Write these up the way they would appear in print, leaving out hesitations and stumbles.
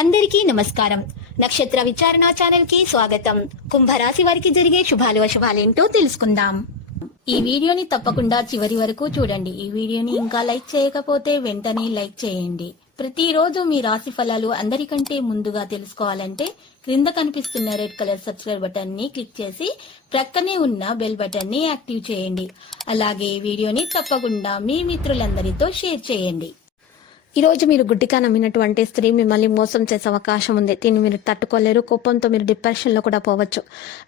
అందరికీ నమస్కారం. నక్షత్ర విచారణ ఛానల్ కి స్వాగతం. కుంభరాశి వారికి జరిగే శుభాలు అశుభాలేంటో తెలుసుకుందాం. ఈ వీడియోని తప్పకుండా చివరి వరకు చూడండి. ఈ వీడియోని ఇంకా లైక్ చేయకపోతే వెంటనే లైక్ చేయండి. ప్రతిరోజు మీ రాశి ఫలాలు అందరికంటే ముందుగా తెలుసుకోవాలంటే క్రింద కనిపిస్తున్న రెడ్ కలర్ సబ్స్క్రైబ్ బటన్ ని క్లిక్ చేసి ప్రక్కనే ఉన్న బెల్ బటన్ ని యాక్టివ్ చేయండి. అలాగే ఈ వీడియోని తప్పకుండా మీ మిత్రులందరితో షేర్ చేయండి. ఈ రోజు మీరు గుడ్డిగా నమ్మినటువంటి స్త్రీ మిమ్మల్ని మోసం చేసే అవకాశం ఉంది. దీన్ని మీరు తట్టుకోలేరు. కోపంతో మీరు డిప్రెషన్ లో కూడా పోవచ్చు.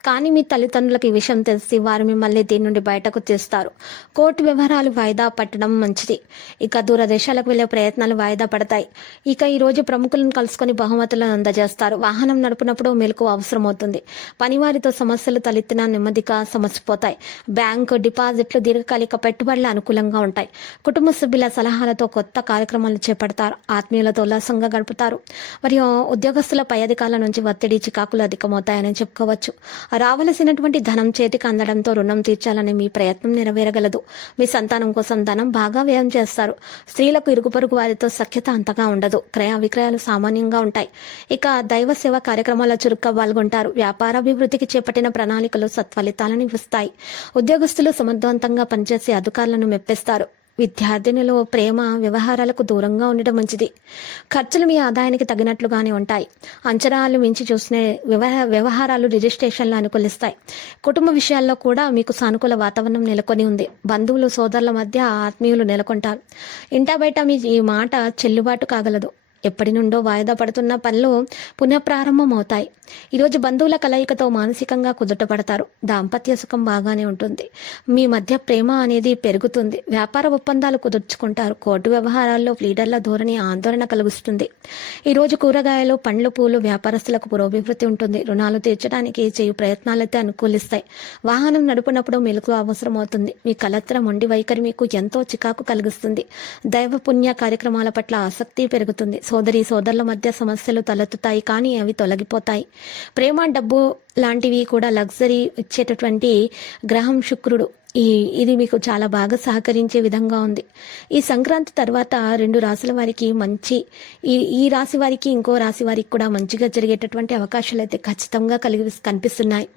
కానీ మీ తల్లిదండ్రులకు ఈ విషయం తెలిసి వారు మిమ్మల్ని దీని నుండి బయటకు తీస్తారు. కోర్టు వ్యవహారాలు వాయిదా పట్టడం మంచిది. ఇక దూర దేశాలకు వెళ్లే ప్రయత్నాలు వాయిదా పడతాయి. ఇక ఈ రోజు ప్రముఖులను కలుసుకుని బహుమతులను అందజేస్తారు. వాహనం నడుపునప్పుడు మెలకు అవసరమవుతుంది. పనివారితో సమస్యలు తలెత్తినా నెమ్మదిగా సమసిపోతాయి. బ్యాంకు డిపాజిట్లు దీర్ఘకాలిక పెట్టుబడులు అనుకూలంగా ఉంటాయి. కుటుంబ సభ్యుల సలహాలతో కొత్త కార్యక్రమాలు చేపడతారు. ఆత్మీయులతో ఉల్లాసంగా గడుపుతారు. మరియు ఉద్యోగస్తుల పై అధికారుల నుంచి ఒత్తిడి చికాకులు అధికమవుతాయని చెప్పుకోవచ్చు. రావలసినటువంటి ధనం చేతికి అందడంతో రుణం తీర్చాలని మీ ప్రయత్నం నెరవేరగలదు. మీ సంతానం కోసం ధనం బాగా వ్యయం చేస్తారు. స్త్రీలకు ఇరుగు పొరుగు వారితో సఖ్యత అంతగా ఉండదు. క్రయ విక్రయాలు సామాన్యంగా ఉంటాయి. ఇక దైవ సేవ కార్యక్రమాల చురుగ్గా పాల్గొంటారు. వ్యాపారాభివృద్ధికి చేపట్టిన ప్రణాళికలు సత్ఫలితాలను ఇస్తాయి. ఉద్యోగస్తులు సమర్థవంతంగా పనిచేసి అధికారులను మెప్పిస్తారు. విద్యార్థినులు ప్రేమ వ్యవహారాలకు దూరంగా ఉండడం మంచిది. ఖర్చులు మీ ఆదాయానికి తగినట్లుగానే ఉంటాయి. అంచనాలు మించి చూసిన వ్యవహారాలు రిజిస్ట్రేషన్లు అనుకూలిస్తాయి. కుటుంబ విషయాల్లో కూడా మీకు సానుకూల వాతావరణం నెలకొని ఉంది. బంధువులు సోదరుల మధ్య ఆత్మీయులు నెలకొంటారు. ఇంటా బయట మీ ఈ మాట చెల్లుబాటు కాగలదు. ఎప్పటి నుండో వాయిదా పడుతున్న పనులు పునఃప్రారంభం అవుతాయి. ఈరోజు బంధువుల కలయికతో మానసికంగా కుదుటపడతారు. దాంపత్య సుఖం బాగానే ఉంటుంది. మీ మధ్య ప్రేమ అనేది పెరుగుతుంది. వ్యాపార ఒప్పందాలు కుదుర్చుకుంటారు. కోర్టు వ్యవహారాల్లో లీడర్ల ధోరణి ఆందోళన కలిగిస్తుంది. ఈరోజు కూరగాయలు, పండ్లు, పూలు వ్యాపారస్తులకు పురోభివృద్ధి ఉంటుంది. రుణాలు తీర్చడానికి చేయు ప్రయత్నాలైతే అనుకూలిస్తాయి. వాహనం నడుపునప్పుడు మెలకు అవసరం అవుతుంది. మీ కలత్ర మొండి వైఖరి మీకు ఎంతో చికాకు కలిగిస్తుంది. దైవ పుణ్య కార్యక్రమాల పట్ల ఆసక్తి పెరుగుతుంది. సోదరుల మధ్య సమస్యలు తలెత్తుతాయి, కానీ అవి తొలగిపోతాయి. ప్రేమ, డబ్బు లాంటివి కూడా లగ్జరీ ఇచ్చేటటువంటి గ్రహం శుక్రుడు. ఇది మీకు చాలా బాగా సహకరించే విధంగా ఉంది. ఈ సంక్రాంతి తర్వాత 2 రాశుల వారికి మంచి, ఈ రాశి వారికి ఇంకో రాశి వారికి కూడా మంచిగా జరిగేటటువంటి అవకాశాలు అయితే ఖచ్చితంగా కనిపిస్తున్నాయి.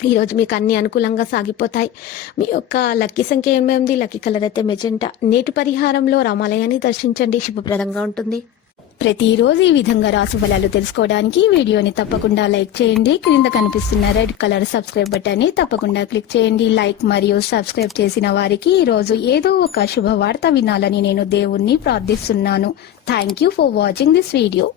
ఈరోజు మీకు అన్ని అనుకూలంగా సాగిపోతాయి. మీ యొక్క లక్కీ సంఖ్య 88, లక్కీ కలర్ అయితే మెజెంటా. నేటి పరిహారంలో రామాలయాన్ని దర్శించండి, శుభప్రదంగా ఉంటుంది. ప్రతిరోజు ఈ విధంగా రాశి ఫలాలు తెలుసుకోవడానికి వీడియోని తప్పకుండా లైక్ చేయండి. క్రింద కనిపిస్తున్న రెడ్ కలర్ సబ్స్క్రైబ్ బటన్ ని తప్పకుండా క్లిక్ చేయండి. లైక్ మరియు సబ్స్క్రైబ్ చేసిన వారికి ఈ రోజు ఏదో ఒక శుభవార్త వినాలని నేను దేవుణ్ణి ప్రార్థిస్తున్నాను. Thank you for watching this video.